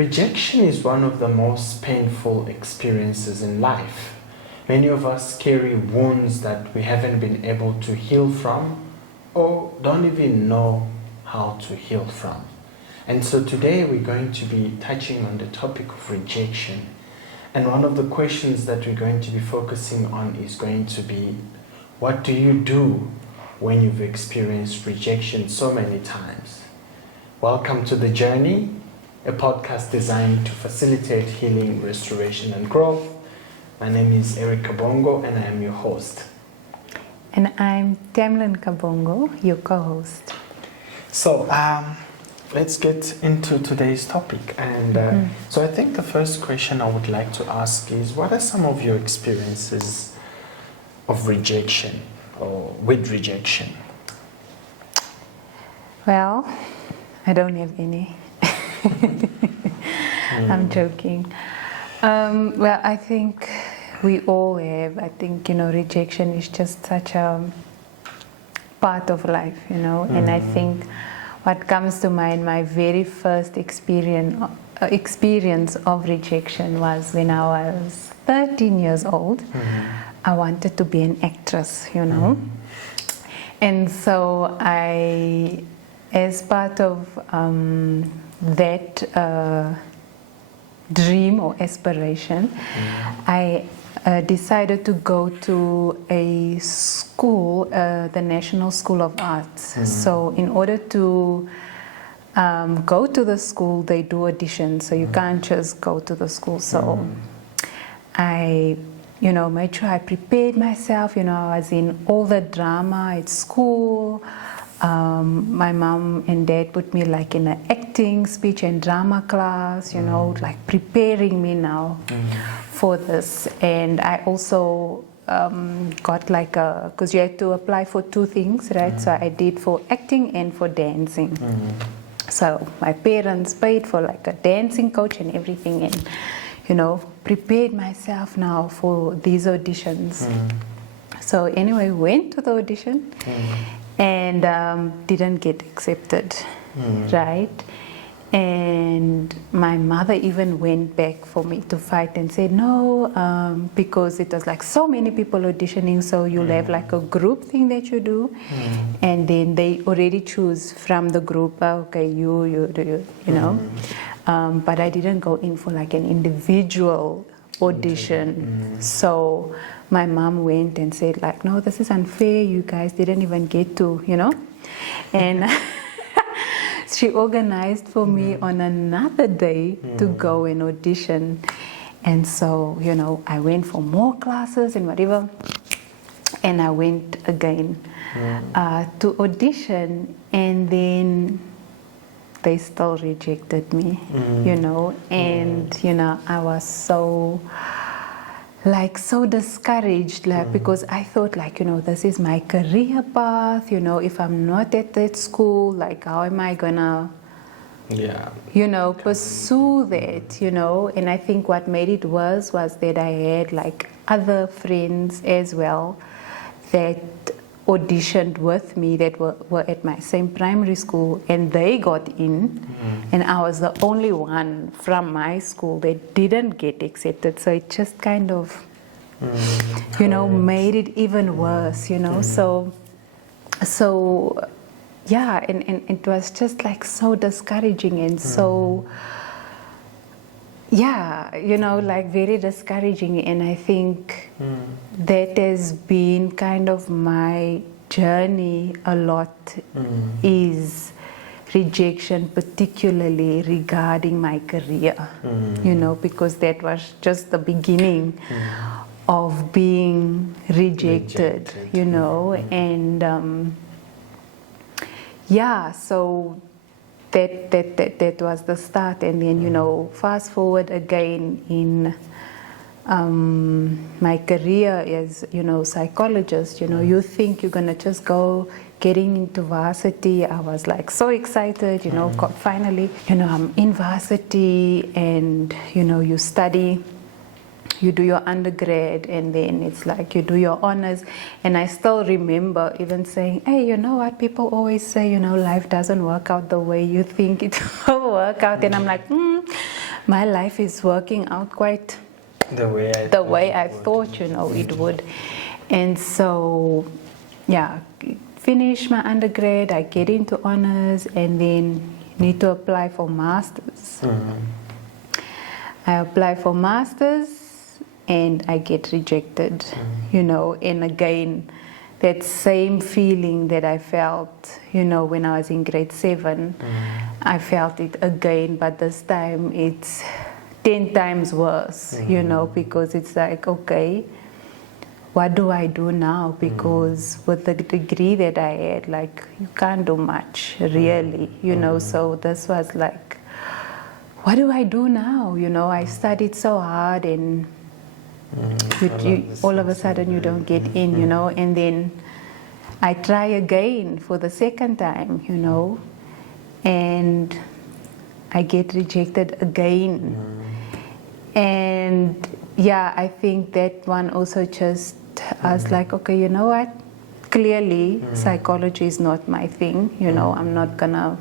Rejection is one of the most painful experiences in life. Many of us carry wounds that we haven't been able to heal from or don't even know how to heal from. And so today we're going to be touching on the topic of rejection. And one of the questions that we're going to be focusing on is going to be, what do you do when you've experienced rejection so many times? Welcome to The Journey, a podcast designed to facilitate healing, restoration, and growth. My name is Eric Kabongo, and I am your host. And I'm Tamlin Kabongo, your co-host. So, let's get into today's topic. And so I think the first question I would like to ask is, what are some of your experiences of rejection or with rejection? Well, I don't have any. I'm joking. Well, I think we all have. I think, rejection is just such a part of life, and I think what comes to mind, my very first experience of rejection was when I was 13 years old. I wanted to be an actress, and so I, as part of that dream or aspiration, I decided to go to a school, the National School of Arts. So in order to go to the school, they do auditions, so you can't just go to the school. So I made sure I prepared myself. I was in all the drama at school. My mom and dad put me like in an acting, speech and drama class, like preparing me now for this. And I also got like because you had to apply for two things, right? So I did for acting and for dancing. So my parents paid for like a dancing coach and everything, and prepared myself now for these auditions. So anyway, went to the audition and didn't get accepted, right? And my mother even went back for me to fight and said no, because it was like so many people auditioning, so you'll have like a group thing that you do, and then they already choose from the group, okay, you know. But I didn't go in for like an individual audition. So my mom went and said like, no, this is unfair, you guys didn't even get to, and she organized for me on another day to go and audition. And so, I went for more classes and whatever, and I went again to audition, and then they still rejected me, and I was so discouraged, because I thought this is my career path, if I'm not at that school, how am I gonna pursue that, and I think what made it worse was that I had other friends as well that auditioned with me that were at my same primary school, and they got in, and I was the only one from my school that didn't get accepted. So it just kind of made it even worse, so yeah, and it was just so discouraging, and so very discouraging. And I think that has been kind of my journey a lot, is rejection, particularly regarding my career, because that was just the beginning of being rejected. And so that was the start. And then fast forward again in my career as psychologist. You think you're gonna just go getting into varsity. I was so excited, finally, I'm in varsity, and you study, you do your undergrad, and then it's you do your honors. And I still remember even saying, hey, you know what, people always say, life doesn't work out the way you think it will work out. And I'm my life is working out quite The way I thought, it would. And so, yeah, finish my undergrad, I get into honors, and then need to apply for masters. I apply for masters, and I get rejected, and again, that same feeling that I felt, when I was in grade 7, I felt it again, but this time it's 10 times worse, because it's like, okay, what do I do now? Because with the degree that I had, like, you can't do much, really, so this was like, what do I do now? I studied so hard, and all of a sudden you don't get in, and then I try again for the second time, and I get rejected again. And yeah, I think that one also just, I was like, okay, you know what? Clearly, psychology is not my thing, I'm not gonna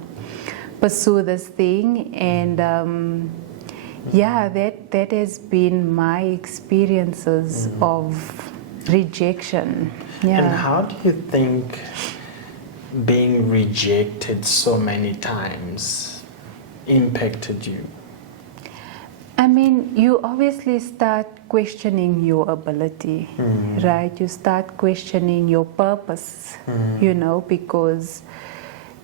pursue this thing. And yeah, that has been my experiences of rejection. Yeah. And how do you think being rejected so many times impacted you? I mean, you obviously start questioning your ability, right? You start questioning your purpose, because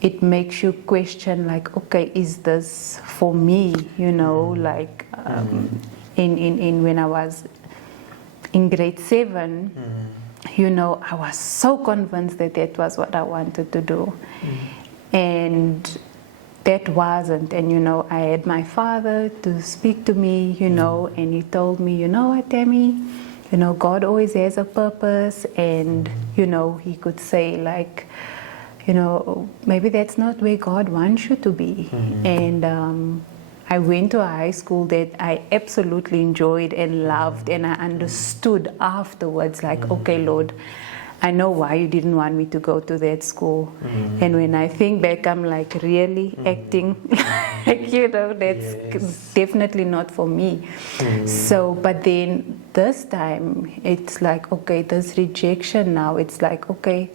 it makes you question, like, okay, is this for me? Like in when I was in grade 7, I was so convinced that was what I wanted to do, and that wasn't. And I had my father to speak to me, and he told me, you know what, Tammy, God always has a purpose, and he could say, like, maybe that's not where God wants you to be. And I went to a high school that I absolutely enjoyed and loved, and I understood afterwards, like, okay, Lord, I know why you didn't want me to go to that school. And when I think back, I'm like, really acting like, that's definitely not for me. So, but then this time, it's like, okay, this rejection now, it's like, okay,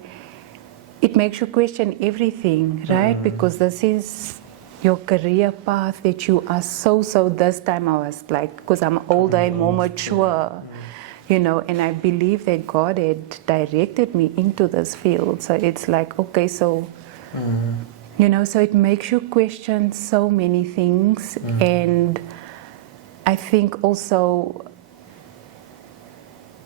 it makes you question everything, right? Because this is your career path that you are so this time I was like, because I'm older and more mature, and I believe that God had directed me into this field. So it's like, okay, so, so it makes you question so many things. And I think also,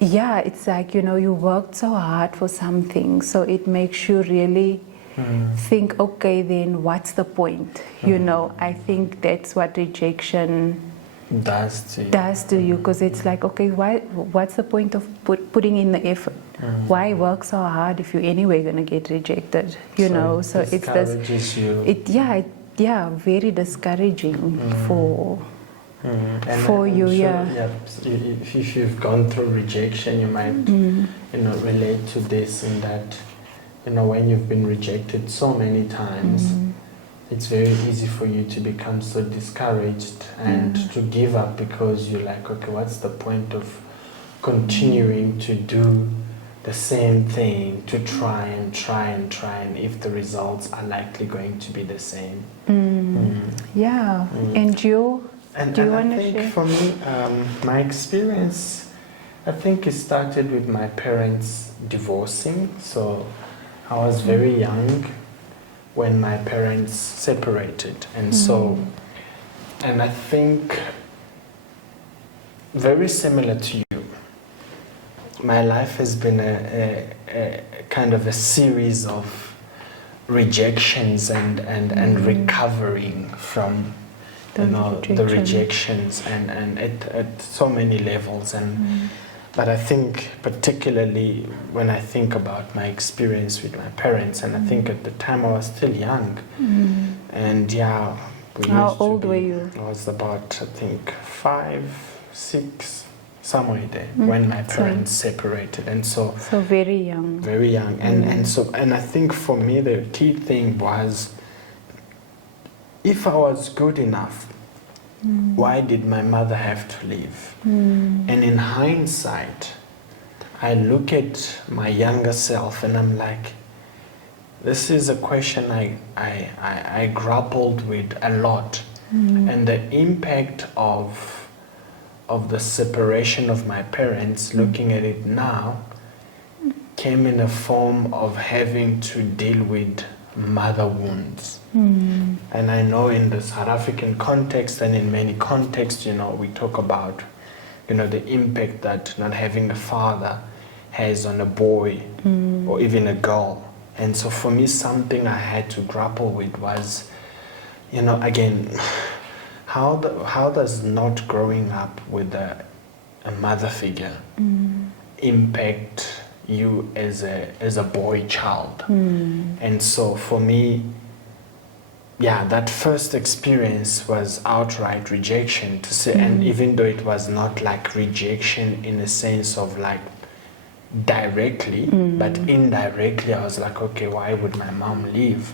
yeah, it's like, you worked so hard for something, so it makes you really think, okay, then what's the point? I think that's what rejection does to you, because it's like, okay, what's the point of putting in the effort? Why work so hard if you're anyway going to get rejected? So it's this, very discouraging for you. If you've gone through rejection, you might relate to this, in that when you've been rejected so many times, it's very easy for you to become so discouraged and to give up, because you're like, okay, what's the point of continuing to do the same thing, to try and if the results are likely going to be the same. Yeah. And you? And do you I want to think share? for me, my experience, I think it started with my parents divorcing. So I was very young when my parents separated, and so, and I think very similar to you, my life has been a kind of a series of rejections and recovering from the rejections and at so many levels. And but I think particularly when I think about my experience with my parents, and I think at the time I was still young, and how old were you? I was about, I think, 5, 6, somewhere there, when my parents separated. And so very young. Very young. And I think for me the key thing was, if I was good enough, why did my mother have to leave? And in hindsight, I look at my younger self and I'm like, this is a question I grappled with a lot. And the impact of the separation of my parents, looking at it now, came in a form of having to deal with mother wounds. And I know in the South African context and in many contexts, we talk about, the impact that not having a father has on a boy or even a girl. And so for me, something I had to grapple with was, again, how does not growing up with a mother figure impact you as a boy child? And so for me, that first experience was outright rejection to say, and even though it was not like rejection in a sense of like directly, but indirectly, I was like, okay, why would my mom leave?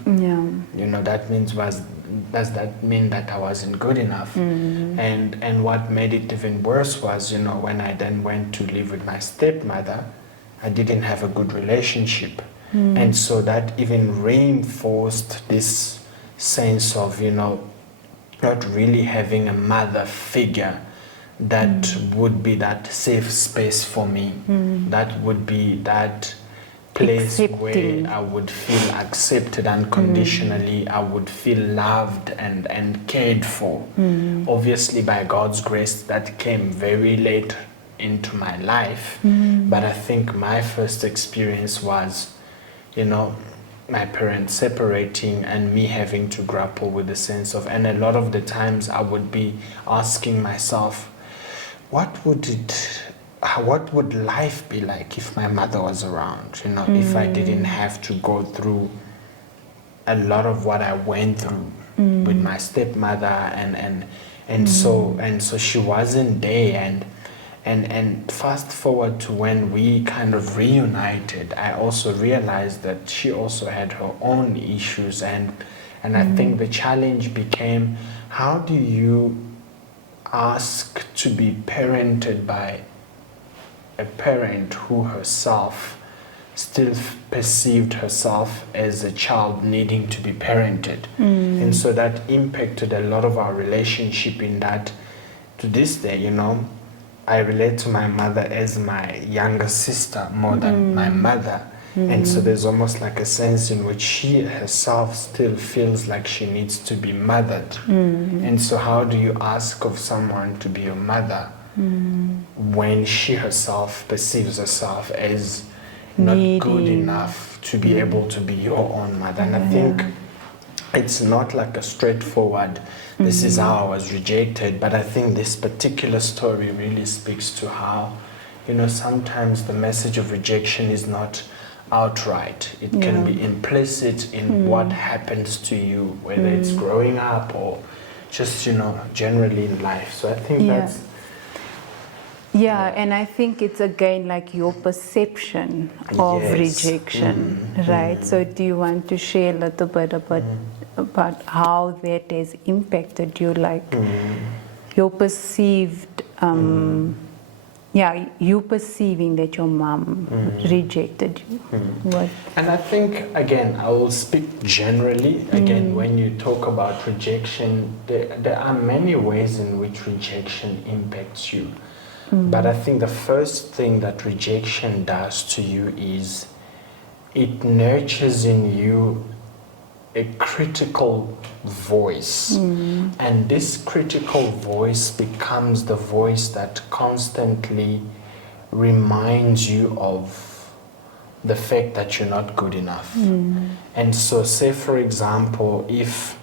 Does that mean that I wasn't good enough? And what made it even worse was, when I then went to live with my stepmother, I didn't have a good relationship. And so that even reinforced this sense of, not really having a mother figure that would be that safe space for me. That would be that place where I would feel accepted unconditionally. I would feel loved and cared for. Obviously, by God's grace, that came very late into my life. But I think my first experience was, my parents separating and me having to grapple with the sense of, and a lot of the times I would be asking myself, what would life be like if my mother was around? If I didn't have to go through a lot of what I went through with my stepmother, and so she wasn't there, and fast forward to when we kind of reunited, I also realized that she also had her own issues, and I think the challenge became, how do you ask to be parented by a parent who herself still perceived herself as a child needing to be parented? And so that impacted a lot of our relationship, in that to this day, I relate to my mother as my younger sister more than my mother. And so there's almost like a sense in which she herself still feels like she needs to be mothered. And so how do you ask of someone to be your mother when she herself perceives herself as not good enough to be able to be your own mother? And I think it's not like a straightforward, this is how I was rejected, but I think this particular story really speaks to how, sometimes the message of rejection is not outright. It can be implicit in what happens to you, whether it's growing up or just, generally in life. So I think that's... And I think it's again like your perception of rejection, right? So do you want to share a little bit about how that has impacted you, like your perceived... you perceiving that your mom rejected you. And I think, again, I will speak generally. Again, when you talk about rejection, there are many ways in which rejection impacts you. But I think the first thing that rejection does to you is it nurtures in you a critical voice, and this critical voice becomes the voice that constantly reminds you of the fact that you're not good enough. And so, say for example, if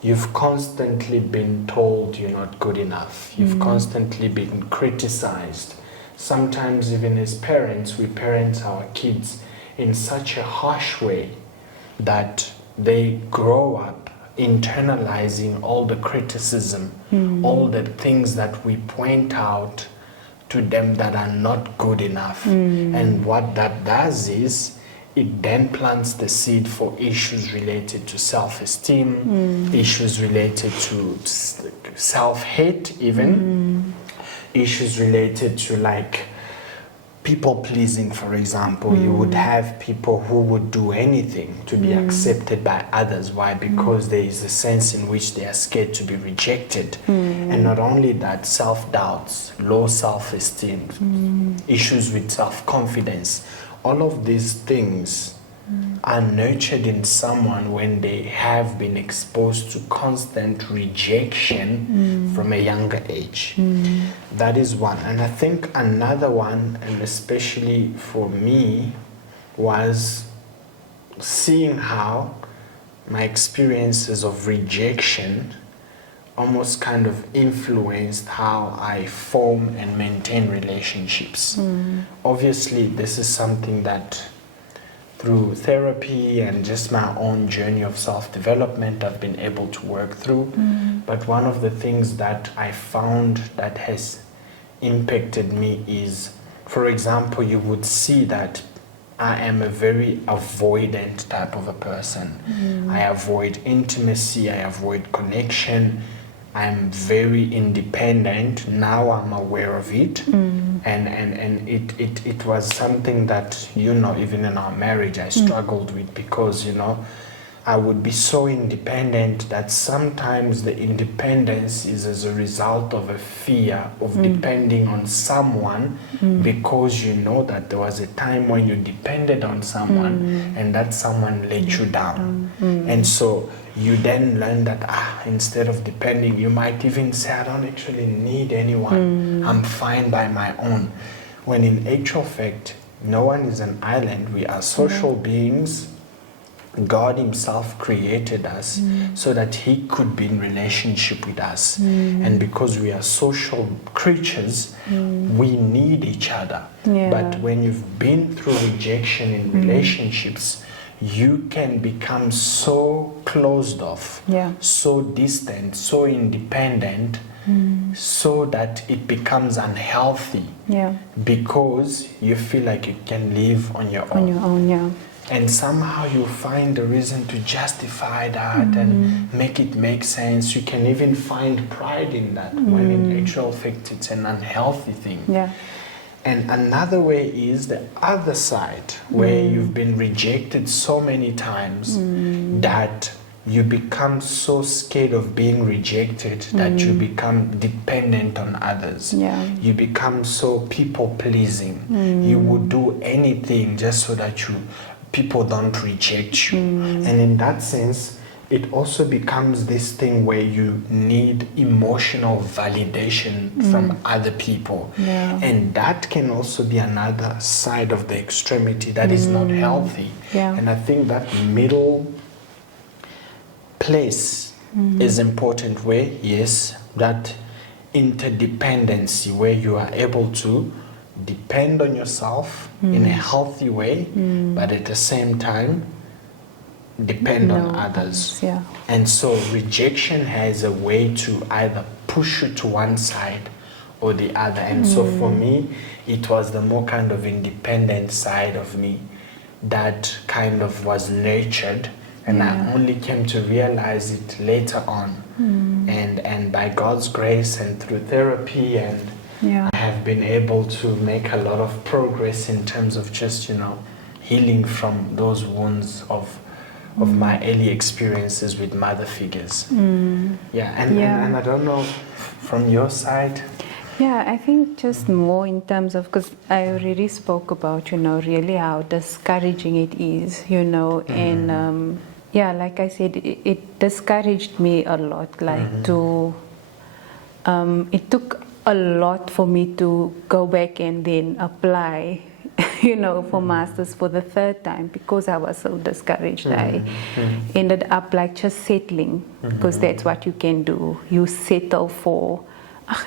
you've constantly been told you're not good enough, you've constantly been criticized, sometimes even as parents, we parent our kids in such a harsh way that they grow up internalizing all the criticism, all the things that we point out to them that are not good enough. And what that does is it then plants the seed for issues related to self-esteem, issues related to self-hate even, issues related to like people pleasing, for example. You would have people who would do anything to be accepted by others. Why? Because there is a sense in which they are scared to be rejected. And not only that, self-doubts, low self-esteem, issues with self-confidence. All of these things are nurtured in someone when they have been exposed to constant rejection from a younger age. That is one. And I think another one, and especially for me, was seeing how my experiences of rejection almost kind of influenced how I form and maintain relationships. Obviously, this is something that through therapy and just my own journey of self-development I've been able to work through. But one of the things that I found that has impacted me is, for example, you would see that I am a very avoidant type of a person. I avoid intimacy, I avoid connection. I'm very independent. Now I'm aware of it. And it was something that, you know, even in our marriage I struggled with, because, you know, I would be so independent that sometimes the independence is as a result of a fear of depending on someone, because you know that there was a time when you depended on someone and that someone let you down. And so you then learn that instead of depending, you might even say, I don't actually need anyone. I'm fine by my own. When in actual fact, no one is an island. We are social beings. God himself created us so that he could be in relationship with us. And because we are social creatures, we need each other. But when you've been through rejection in relationships, you can become so closed off, so distant, so independent, so that it becomes unhealthy, because you feel like you can live on your own. And somehow you find a reason to justify that and make it make sense. You can even find pride in that, when in actual fact it's an unhealthy thing. And another way is the other side, where you've been rejected so many times that you become so scared of being rejected that you become dependent on others. You become so people pleasing. You would do anything just so that people don't reject you. And in that sense, it also becomes this thing where you need emotional validation from other people. And that can also be another side of the extremity that is not healthy. And I think that middle place is important, where, yes, that interdependency, where you are able to depend on yourself in a healthy way, but at the same time depend on others. And so rejection has a way to either push you to one side or the other. And so for me, it was the more kind of independent side of me that kind of was nurtured, and I only came to realize it later on. And by God's grace and through therapy, and I have been able to make a lot of progress in terms of just, you know, healing from those wounds of my early experiences with mother figures. And I don't know, from your side. I think just more in terms of, because I already spoke about, you know, really how discouraging it is, you know, and like I said, it discouraged me a lot, like to, it took a lot for me to go back and then apply, you know, for masters for the third time, because I was so discouraged. I ended up like just settling, because that's what you can do. You settle for,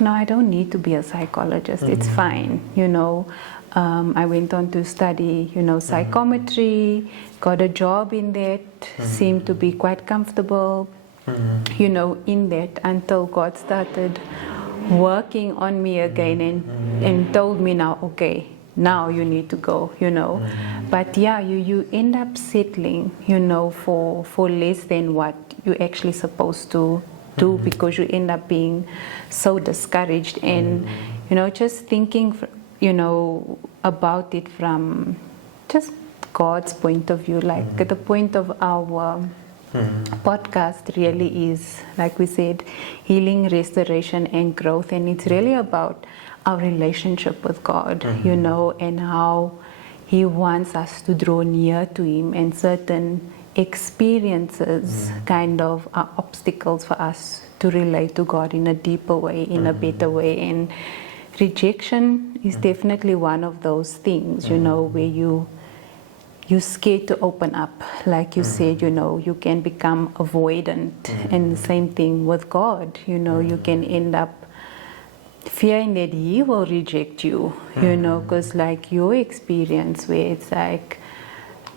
no, I don't need to be a psychologist, it's fine, you know. I went on to study, you know, psychometry, got a job in that, seemed to be quite comfortable, you know, in that, until God started working on me again and told me now, okay, now you need to go, But yeah, you end up settling, for less than what you're actually supposed to do, because you end up being so discouraged. And, just thinking, about it from just God's point of view, like the point of our podcast really is, like we said, healing, restoration, and growth. And it's really about our relationship with God, and how He wants us to draw near to Him, and certain experiences kind of are obstacles for us to relate to God in a deeper way, in a better way. And rejection is definitely one of those things, where you're scared to open up. Like you said, you can become avoidant. And the same thing with God, you can end up fearing that He will reject you, because like your experience where it's like,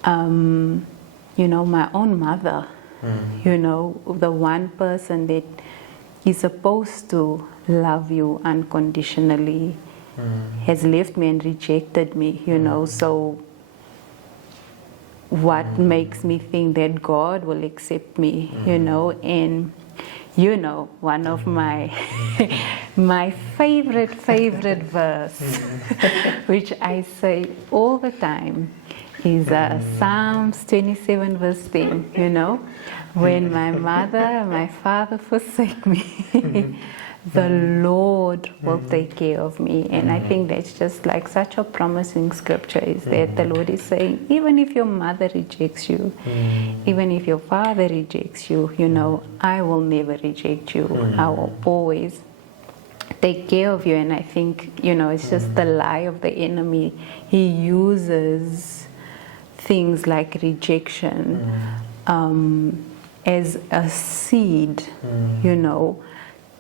my own mother, the one person that is supposed to love you unconditionally has left me and rejected me, so what makes me think that God will accept me, and one of my my favorite verse, which I say all the time, is Psalms 27 verse 10, when my mother and my father forsake me, the Lord will take care of me. And I think that's just like such a promising scripture, is that the Lord is saying, even if your mother rejects you, even if your father rejects you, I will never reject you. I will always take care of you. And I think, it's just the lie of the enemy. He uses things like rejection as a seed,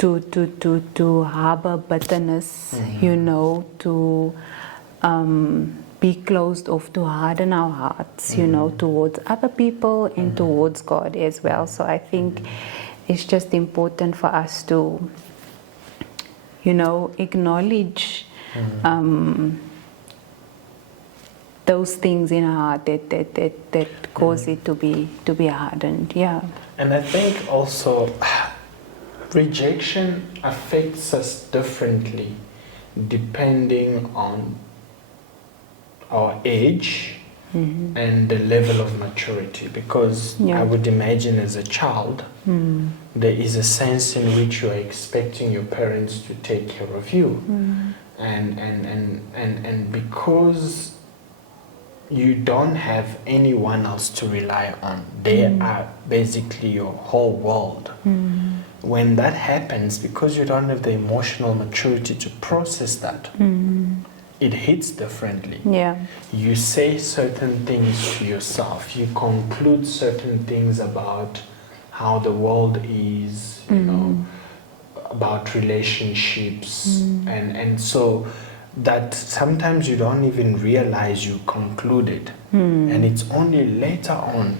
to harbor bitterness, to be closed off, to harden our hearts, towards other people and towards God as well. So I think it's just important for us to, acknowledge those things in our heart that cause it to be hardened. Yeah. And I think also rejection affects us differently depending on our age and the level of maturity, because I would imagine as a child there is a sense in which you are expecting your parents to take care of you, and because you don't have anyone else to rely on, they are basically your whole world. When that happens, because you don't have the emotional maturity to process that, it hits differently. Yeah. You say certain things to yourself. You conclude certain things about how the world is, about relationships, and so that sometimes you don't even realize you concluded. And it's only later on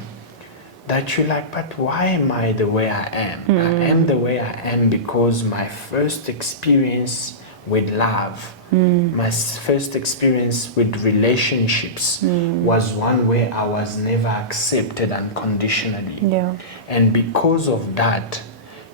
that you're like, but why am I the way I am? I am the way I am because my first experience with love, my first experience with relationships was one where I was never accepted unconditionally. Yeah. And because of that,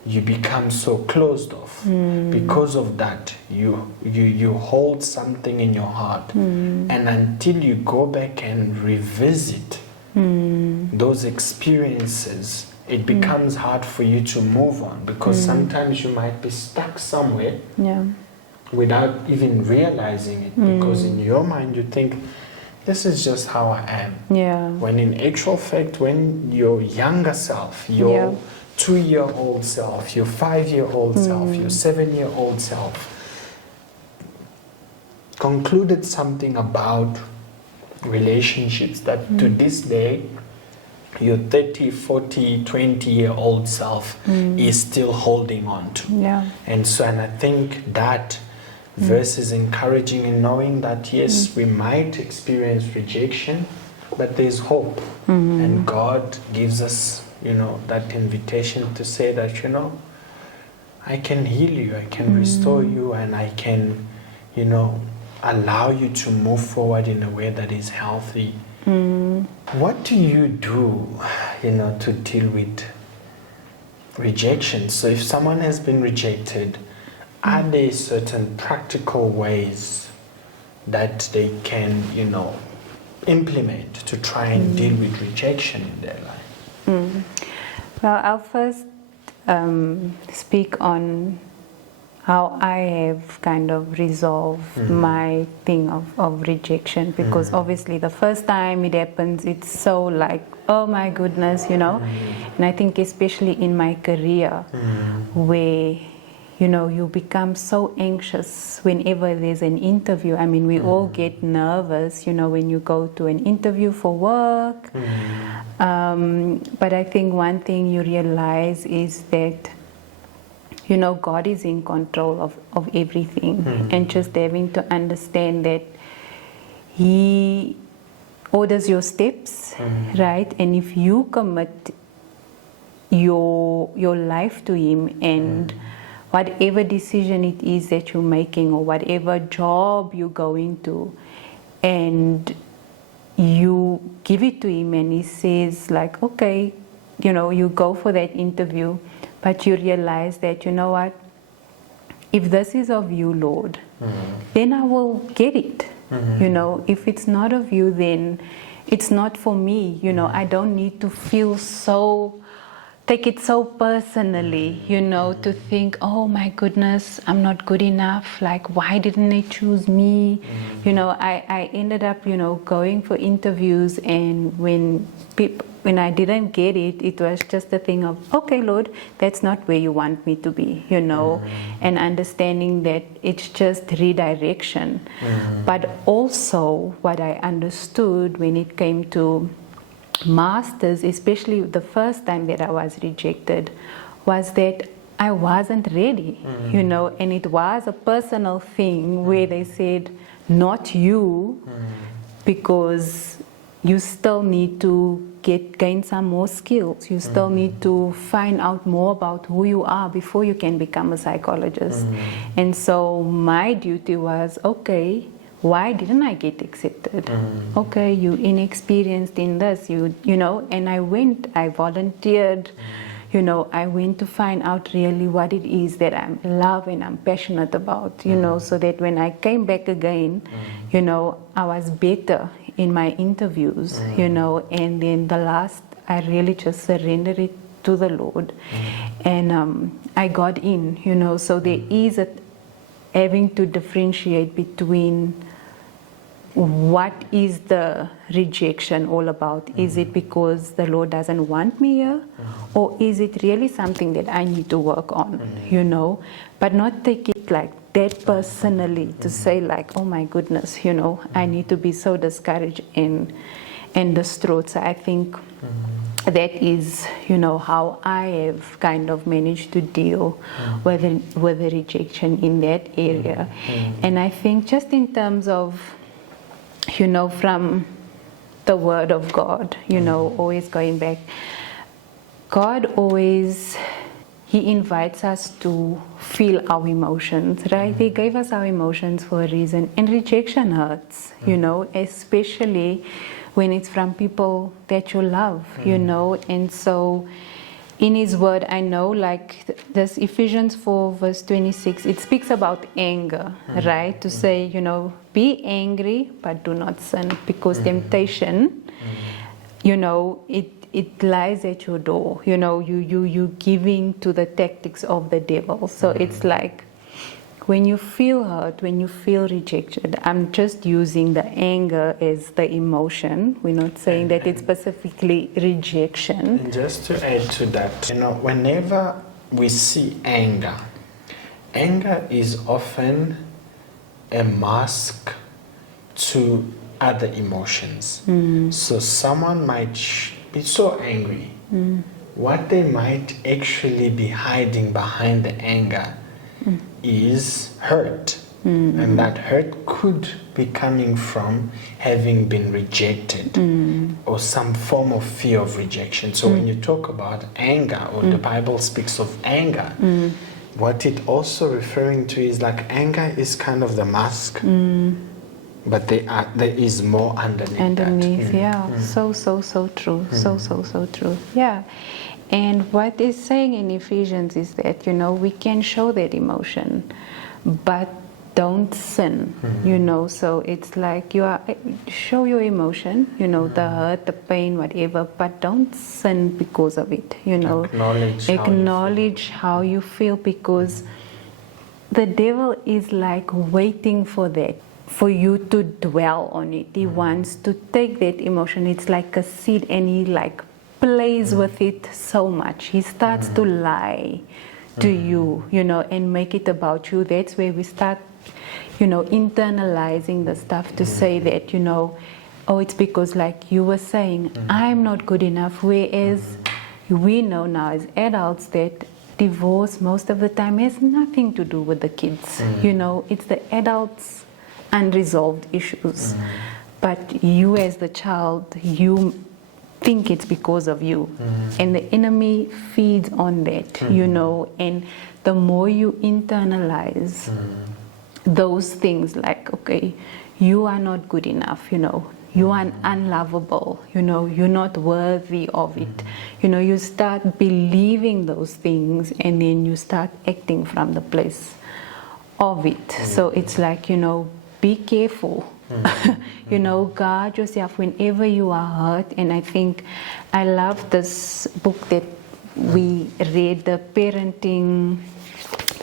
you become so closed off. Because of that, you hold something in your heart. And until you go back and revisit those experiences, it becomes hard for you to move on, because sometimes you might be stuck somewhere without even realizing it, because in your mind you think, this is just how I am. Yeah. When in actual fact, when your younger self, your 2-year-old self, your 5-year-old self, your 7-year-old self concluded something about relationships that to this day your 30, 40, 20-year-old self is still holding on to. Yeah. And so, and I think that verse is encouraging in knowing that yes, we might experience rejection, but there's hope. And God gives us, that invitation to say that, I can heal you, I can restore you, and I can, allow you to move forward in a way that is healthy. What do you do, to deal with rejection? So if someone has been rejected, are there certain practical ways that they can, implement to try and deal with rejection in their life? Well, I'll first speak on how I have kind of resolved my thing of rejection, because obviously the first time it happens, it's so like, oh my goodness, and I think especially in my career where you become so anxious whenever there's an interview. I mean, we all get nervous, when you go to an interview for work. But I think one thing you realize is that, God is in control of everything. And just having to understand that He orders your steps, right? And if you commit your life to Him, and whatever decision it is that you're making, or whatever job you're going to, and you give it to Him, and He says like, okay, you go for that interview, but you realize that, what, if this is of you, Lord, then I will get it. If it's not of you, then it's not for me. I don't need to feel take it so personally, to think, oh my goodness, I'm not good enough. Like, why didn't they choose me? I ended up, going for interviews, and when I didn't get it, it was just a thing of, okay, Lord, that's not where you want me to be, and understanding that it's just redirection. But also what I understood when it came to masters, especially the first time that I was rejected, was that I wasn't ready, and it was a personal thing where they said, not you, because you still need to gain some more skills. You still need to find out more about who you are before you can become a psychologist. And so my duty was, okay, why didn't I get accepted? Okay, you inexperienced in this, and I volunteered, I went to find out really what it is that I love and I'm passionate about, so that when I came back again, I was better in my interviews, and then the last, I really just surrendered it to the Lord, and I got in, so there is having to differentiate between what is the rejection all about. Is it because the Lord doesn't want me here, or is it really something that I need to work on, but not take it like that personally, to say like, oh my goodness, I need to be so discouraged and distraught. So I think that is, how I have kind of managed to deal with the rejection in that area. And I think just in terms of, from the Word of God, always going back, God always, He invites us to feel our emotions, right? He gave us our emotions for a reason. And rejection hurts, especially when it's from people that you love, And so in His Word, I know, like this Ephesians 4 verse 26, it speaks about anger, right? To say, be angry, but do not sin, because temptation, it lies at your door. You giving to the tactics of the devil. So it's like, when you feel hurt, when you feel rejected, I'm just using the anger as the emotion. We're not saying that it's specifically rejection. And just to add to that, whenever we see anger is often a mask to other emotions. So someone might be so angry. What they might actually be hiding behind the anger is hurt. And that hurt could be coming from having been rejected or some form of fear of rejection. So when you talk about anger, or the Bible speaks of anger, what it also referring to is like, anger is kind of the mask But there is more underneath that. Yeah. So true. So true. Yeah. And what is saying in Ephesians is that, we can show that emotion, but don't sin, so it's like show your emotion, the hurt, the pain, whatever, but don't sin because of it, Acknowledge how you feel, because the devil is like waiting for that, for you to dwell on it. He wants to take that emotion. It's like a seed, and he like plays with it so much. He starts to lie to you, and make it about you. That's where we start, internalizing the stuff to say that, oh, it's because, like you were saying, I'm not good enough. Whereas we know now as adults that divorce most of the time has nothing to do with the kids. It's the adults' unresolved issues. But you as the child, you think it's because of you. And the enemy feeds on that, and the more you internalize those things, like, okay, you are not good enough, you are unlovable, you're not worthy of it. You start believing those things, and then you start acting from the place of it. So it's like, be careful. Guard yourself whenever you are hurt. And I think I love this book that we read, the parenting,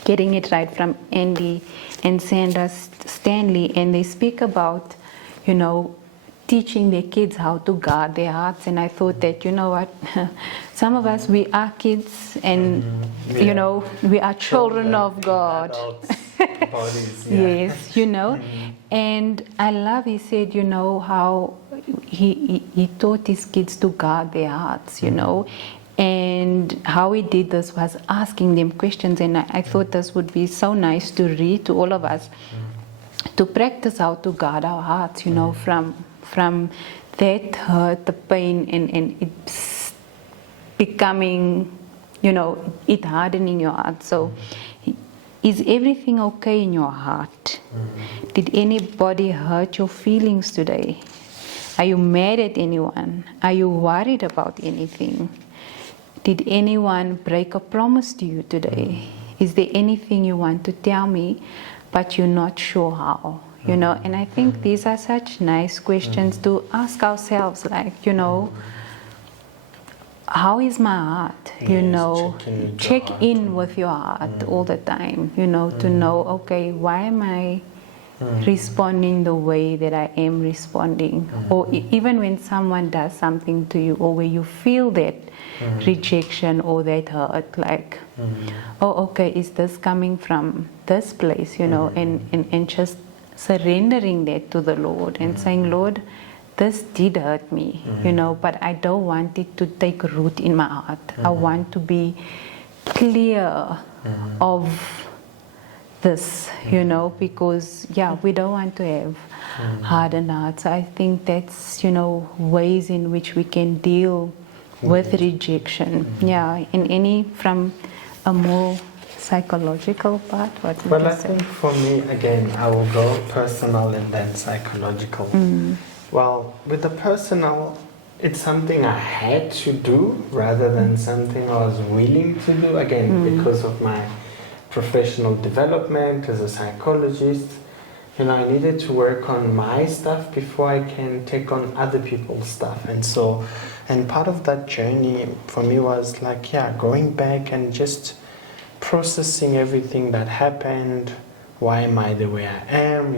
Getting It Right, from Andy and Sandra Stanley, and they speak about, teaching their kids how to guard their hearts. And I thought that, some of us, we are kids, and we are children of God. Bodies, yeah. Yes, and I love, he said, how he taught his kids to guard their hearts, and how he did this was asking them questions. And I thought this would be so nice to read to all of us, to practice how to guard our hearts, from that hurt, the pain, and it's becoming, it hardening your heart. So, is everything okay in your heart? Did anybody hurt your feelings today? Are you mad at anyone? Are you worried about anything? Did anyone break a promise to you today? Is there anything you want to tell me, but you're not sure how? And I think these are such nice questions to ask ourselves, like, how is my heart? Check in with your heart all the time, to know, okay, why am I responding the way that I am responding? Or even when someone does something to you, or where you feel that rejection or that hurt, like, oh, okay, is this coming from this place, and just surrendering that to the Lord and saying, Lord, this did hurt me, but I don't want it to take root in my heart. I want to be clear of this, because, we don't want to have hardened hearts. I think that's, ways in which we can deal with rejection. From a more psychological part, what would you say? I think for me, again, I will go personal and then psychological. Well, with the personal, it's something I had to do rather than something I was willing to do, again, because of my professional development as a psychologist. I needed to work on my stuff before I can take on other people's stuff. And part of that journey for me was like, going back and just processing everything that happened. Why am I the way I am,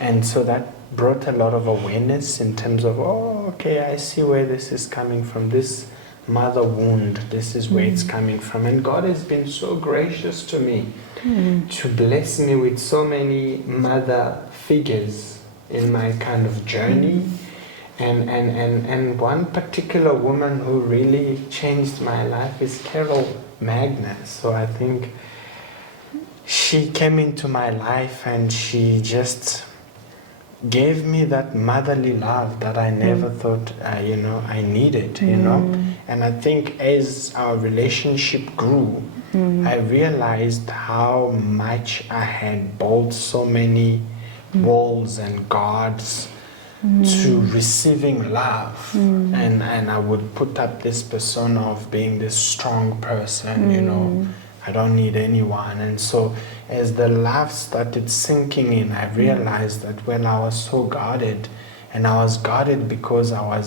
And so that brought a lot of awareness in terms of, I see where this is coming from, this mother wound, this is where it's coming from. And God has been so gracious to me to bless me with so many mother figures in my kind of journey. And one particular woman who really changed my life is Carol Magnus. So I think she came into my life and she just gave me that motherly love that I never thought, I needed, And I think as our relationship grew, I realized how much I had bought so many walls and guards to receiving love. And I would put up this persona of being this strong person, you know, I don't need anyone. And so as the love started sinking in, I realized that when I was so guarded, and I was guarded because I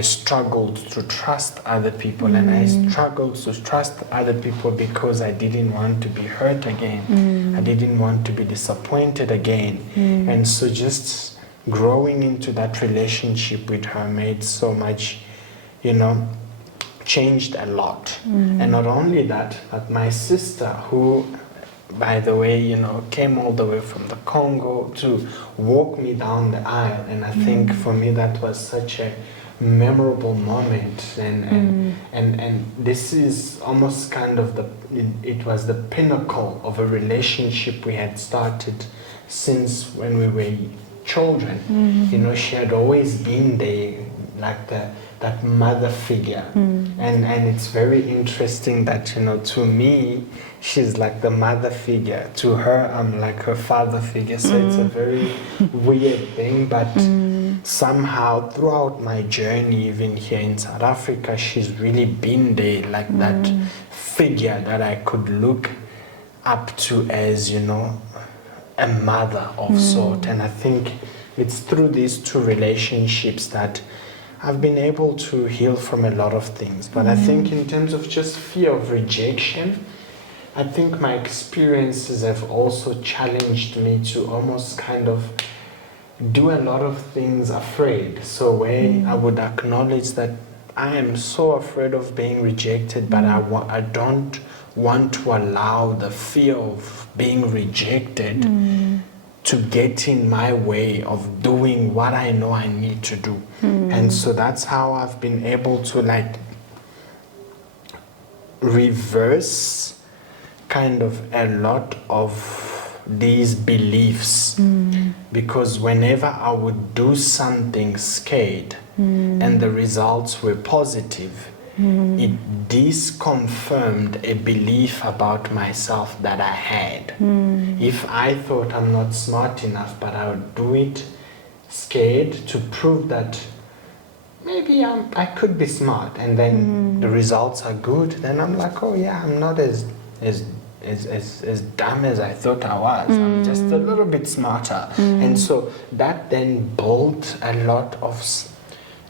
struggled to trust other people, and I struggled to trust other people because I didn't want to be hurt again. I didn't want to be disappointed again. And so just growing into that relationship with her made so much, you know, changed a lot. And not only that, but my sister, who, by the way, you know, came all the way from the Congo to walk me down the aisle. And I think for me that was such a memorable moment. And this is almost kind of it was the pinnacle of a relationship we had started since when we were children. You know, she had always been there, like that mother figure. And it's very interesting that, you know, to me, she's like the mother figure. To her, I'm like her father figure. So it's a very weird thing, but somehow throughout my journey, even here in South Africa, she's really been there, like that figure that I could look up to as, you know, a mother of sort. And I think it's through these two relationships that I've been able to heal from a lot of things. But I think in terms of just fear of rejection, I think my experiences have also challenged me to almost kind of do a lot of things afraid. So where I would acknowledge that I am so afraid of being rejected, but I don't want to allow the fear of being rejected to get in my way of doing what I know I need to do. And so that's how I've been able to like reverse kind of a lot of these beliefs, because whenever I would do something scared and the results were positive, it disconfirmed a belief about myself that I had. If I thought I'm not smart enough, but I would do it scared to prove that maybe I could be smart, and then the results are good, then I'm like, oh yeah, I'm not as dumb as I thought I was. I'm just a little bit smarter. And so that then built a lot of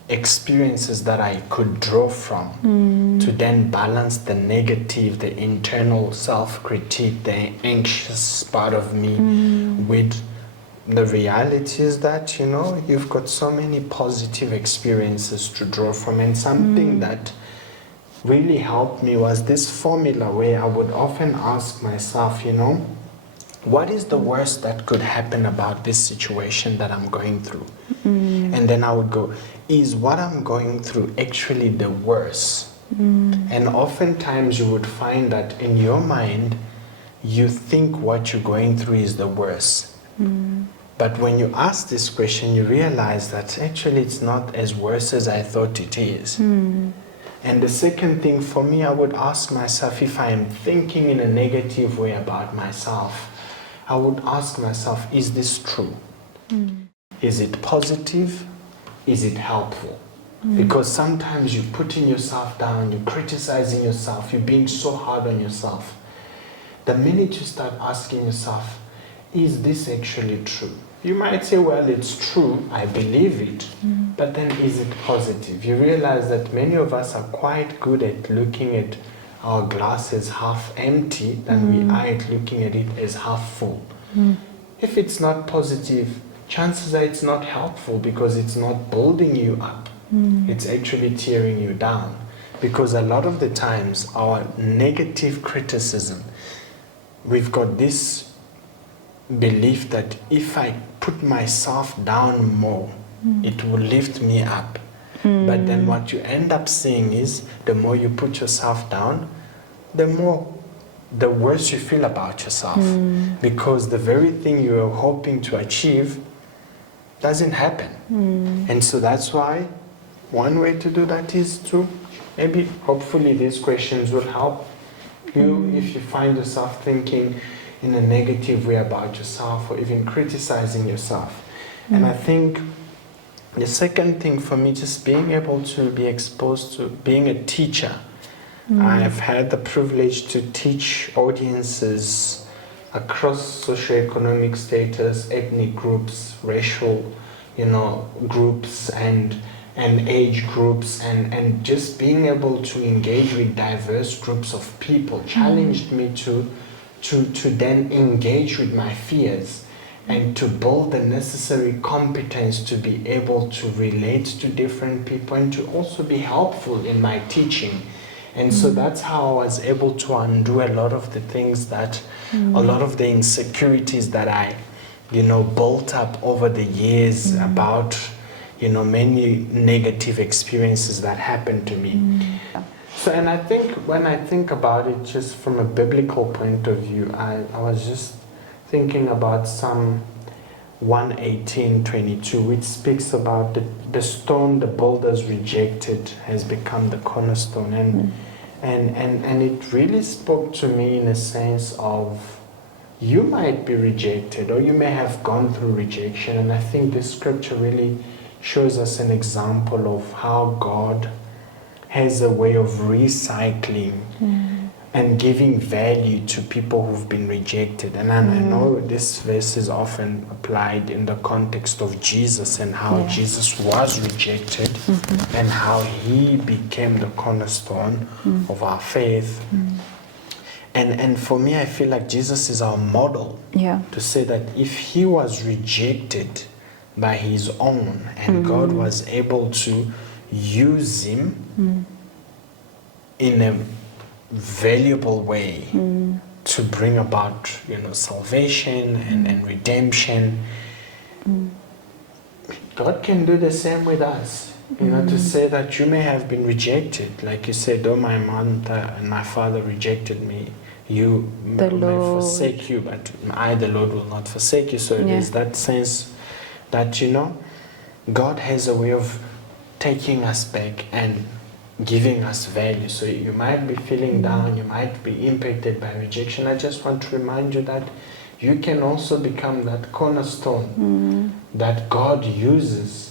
experiences that I could draw from to then balance the negative, the internal self-critique, the anxious part of me with the reality is that, you know, you've got so many positive experiences to draw from. And something that really helped me was this formula where I would often ask myself, you know, what is the worst that could happen about this situation that I'm going through? And then I would go, is what I'm going through actually the worst? And oftentimes you would find that in your mind, you think what you're going through is the worst. But when you ask this question, you realize that actually it's not as worse as I thought it is. And the second thing for me, I would ask myself, if I am thinking in a negative way about myself, I would ask myself, is this true? Is it positive? Is it helpful? Because sometimes you're putting yourself down, you're criticizing yourself, you're being so hard on yourself. The minute you start asking yourself, is this actually true? You might say, well, it's true, I believe it, but then is it positive? You realize that many of us are quite good at looking at our glass as half empty than we are at looking at it as half full. If it's not positive, chances are it's not helpful because it's not building you up. It's actually tearing you down. Because a lot of the times, our negative criticism, we've got this belief that if I put myself down more, it will lift me up. But then what you end up seeing is the more you put yourself down, the worse you feel about yourself. Because the very thing you are hoping to achieve doesn't happen. And so that's why one way to do that is to hopefully these questions will help you if you find yourself thinking, in a negative way about yourself or even criticizing yourself. And I think the second thing for me, just being able to be exposed to being a teacher. I have had the privilege to teach audiences across socioeconomic status, ethnic groups, racial, groups and age groups, and just being able to engage with diverse groups of people challenged me to then engage with my fears and to build the necessary competence to be able to relate to different people and to also be helpful in my teaching. And so that's how I was able to undo a lot of the things that, a lot of the insecurities that I, built up over the years about, many negative experiences that happened to me. So, and I think when I think about it just from a biblical point of view, I was just thinking about Psalm 118:22, which speaks about the stone the builders rejected has become the cornerstone. And it really spoke to me in a sense of, you might be rejected or you may have gone through rejection. And I think this scripture really shows us an example of how God has a way of recycling and giving value to people who've been rejected. And I know this verse is often applied in the context of Jesus and how Jesus was rejected and how he became the cornerstone of our faith. And for me, I feel like Jesus is our model to say that if he was rejected by his own and God was able to use him in a valuable way to bring about salvation and redemption, God can do the same with us. To say that you may have been rejected, like you said, oh, my mother and my father rejected me, you may forsake you, but I, the Lord, will not forsake you. So it is that sense that God has a way of taking us back and giving us value. So you might be feeling down, you might be impacted by rejection. I just want to remind you that you can also become that cornerstone that God uses,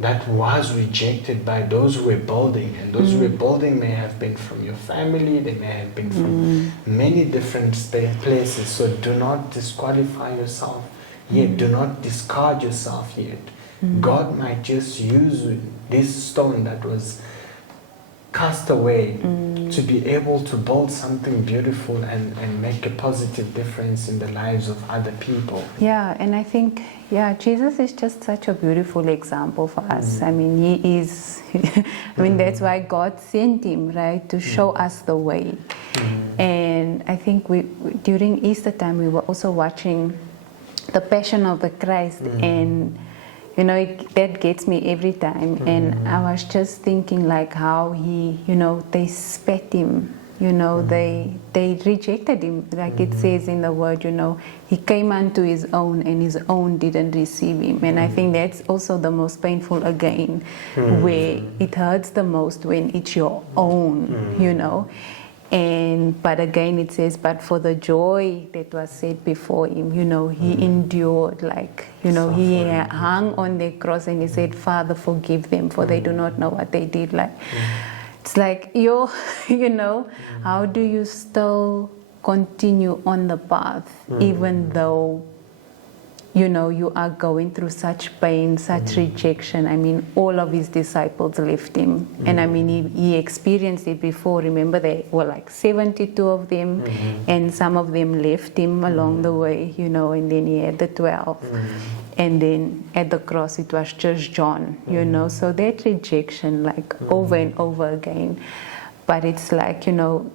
that was rejected by those who were building. And those who were building may have been from your family, they may have been from many different places. So do not disqualify yourself yet, do not discard yourself yet. God might just use this stone that was cast away to be able to build something beautiful and make a positive difference in the lives of other people. Yeah, and I think, Jesus is just such a beautiful example for us. I mean, he is, that's why God sent him, right, to show us the way. And I think during Easter time, we were also watching The Passion of the Christ, and that gets me every time. And I was just thinking like how he, they spat him, they rejected him. Like it says in the word, he came unto his own and his own didn't receive him. And I think that's also the most painful again, where it hurts the most when it's your own, But again it says, but for the joy that was set before him, he endured, he hung on the cross and he said, Father, forgive them, for they do not know what they did. It's like, how do you still continue on the path, even though you are going through such pain, such rejection? I mean, all of his disciples left him. And I mean, he experienced it before. Remember, there were like 72 of them, and some of them left him along the way, and then he had the 12. And then at the cross, it was just John, So that rejection, over and over again. But it's like,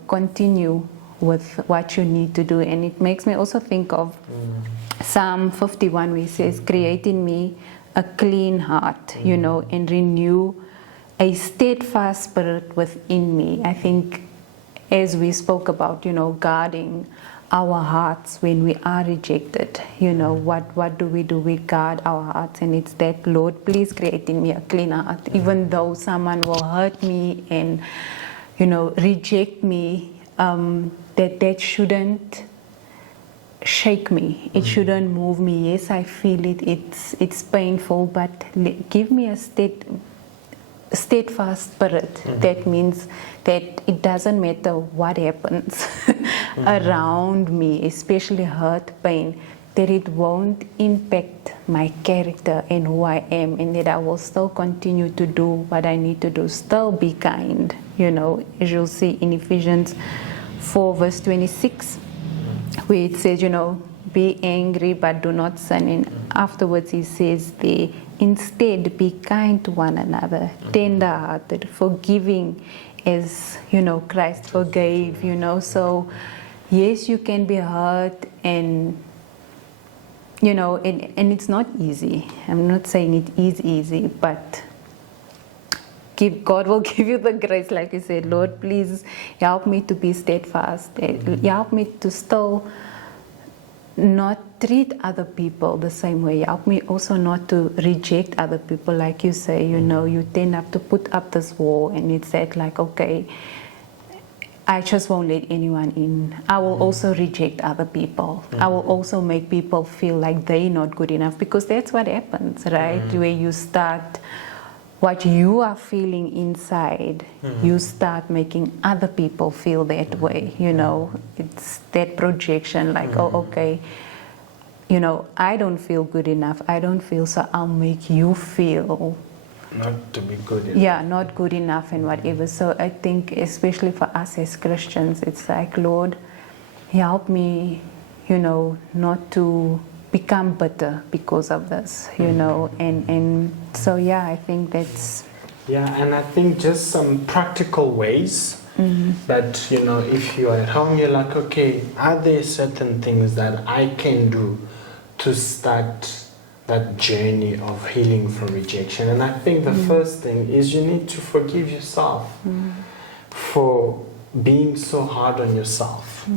continue with what you need to do. And it makes me also think of Psalm 51, where it says, create in me a clean heart, and renew a steadfast spirit within me. I think as we spoke about, guarding our hearts when we are rejected, what do? We guard our hearts, and it's that, Lord, please create in me a clean heart. Even though someone will hurt me and, reject me, that shouldn't shake me. It shouldn't move me. Yes, I feel it. It's painful, but give me a steadfast spirit. That means that it doesn't matter what happens around me, especially hurt, pain, that it won't impact my character and who I am, and that I will still continue to do what I need to do, still be kind. As you'll see in Ephesians 4 verse 26, where it says, be angry but do not sin. And afterwards he says there, instead be kind to one another, tender-hearted, forgiving as, Christ forgave, So, yes, you can be hurt and, and it's not easy. I'm not saying it is easy, but God will give you the grace, like you said. Lord, please help me to be steadfast. Help me to still not treat other people the same way. Help me also not to reject other people, like you say. You tend up to put up this wall, and it's that like, okay, I just won't let anyone in. I will also reject other people. I will also make people feel like they're not good enough, because that's what happens, right? Where you start what you are feeling inside, you start making other people feel that way. It's that projection, like, oh, okay, I don't feel good enough. I don't feel, so I'll make you feel not to be good enough. Yeah, not good enough and whatever. So I think, especially for us as Christians, it's like, Lord, help me, not to become bitter because of this, and so I think that's... Yeah, and I think just some practical ways that, if you are at home, you're like, okay, are there certain things that I can do to start that journey of healing from rejection? And I think the first thing is you need to forgive yourself for being so hard on yourself.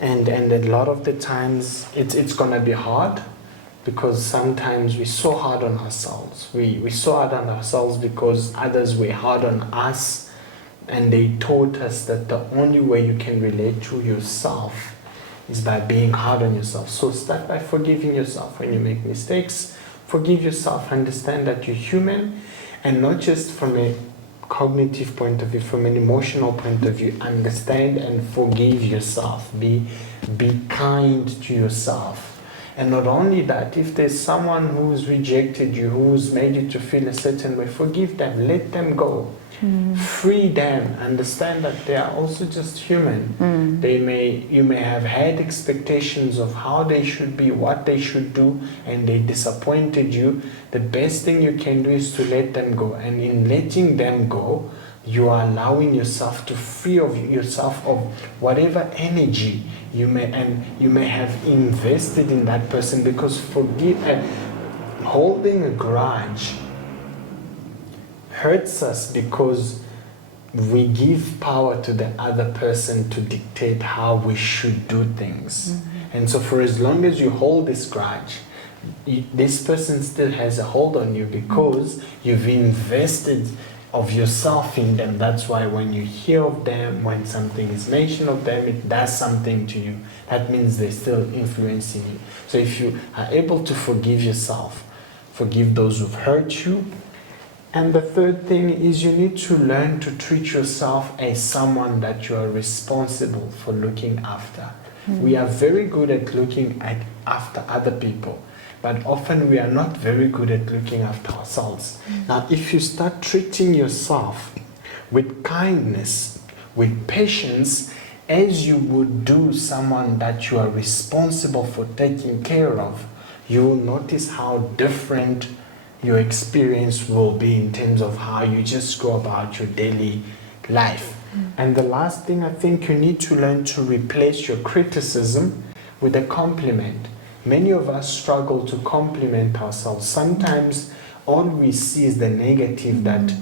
And a lot of the times it's gonna be hard, because sometimes we're so hard on ourselves. We're so hard on ourselves because others were hard on us, and they taught us that the only way you can relate to yourself is by being hard on yourself. So start by forgiving yourself when you make mistakes. Forgive yourself, understand that you're human, and not just from a cognitive point of view, from an emotional point of view. Understand and forgive yourself. Be kind to yourself. And not only that, if there's someone who's rejected you, who's made you to feel a certain way, forgive them, let them go. Free them. Understand that they are also just human. You may have had expectations of how they should be, what they should do, and they disappointed you. The best thing you can do is to let them go. And in letting them go, you are allowing yourself to free of yourself of whatever energy you may have invested in that person. Because holding a grudge hurts us, because we give power to the other person to dictate how we should do things. And so for as long as you hold this grudge, this person still has a hold on you, because you've invested of yourself in them. That's why when you hear of them, when something is mentioned of them, it does something to you. That means they're still influencing you. So if you are able to forgive yourself, forgive those who've hurt you. And the third thing is you need to learn to treat yourself as someone that you are responsible for looking after. We are very good at looking after other people, but often we are not very good at looking after ourselves. Now, if you start treating yourself with kindness, with patience, as you would do someone that you are responsible for taking care of, you will notice how different your experience will be in terms of how you just go about your daily life. And the last thing, I think you need to learn to replace your criticism with a compliment. Many of us struggle to compliment ourselves. Sometimes all we see is the negative, that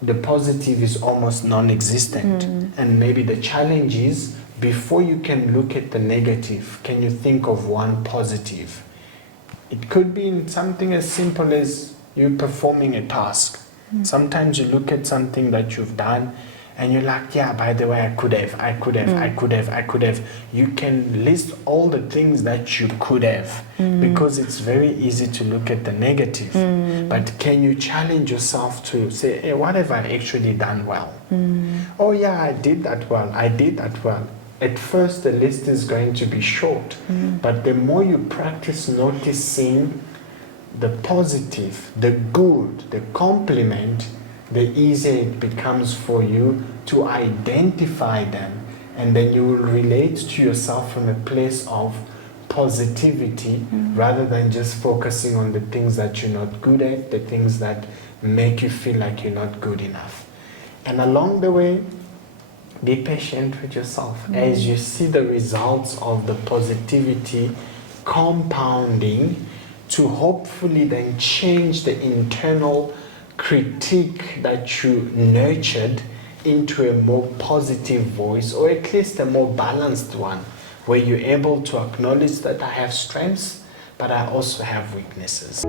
the positive is almost non-existent. And maybe the challenge is, before you can look at the negative, can you think of one positive? It could be in something as simple as you performing a task. Sometimes you look at something that you've done and you're like, yeah, by the way, I could have. You can list all the things that you could have, because it's very easy to look at the negative. But can you challenge yourself to say, hey, what have I actually done well? Oh yeah, I did that well. At first the list is going to be short, but the more you practice noticing the positive, the good, the compliment, the easier it becomes for you to identify them, and then you will relate to yourself from a place of positivity rather than just focusing on the things that you're not good at, the things that make you feel like you're not good enough. And along the way, be patient with yourself as you see the results of the positivity compounding to hopefully then change the internal critique that you nurtured into a more positive voice, or at least a more balanced one, where you're able to acknowledge that I have strengths, but I also have weaknesses.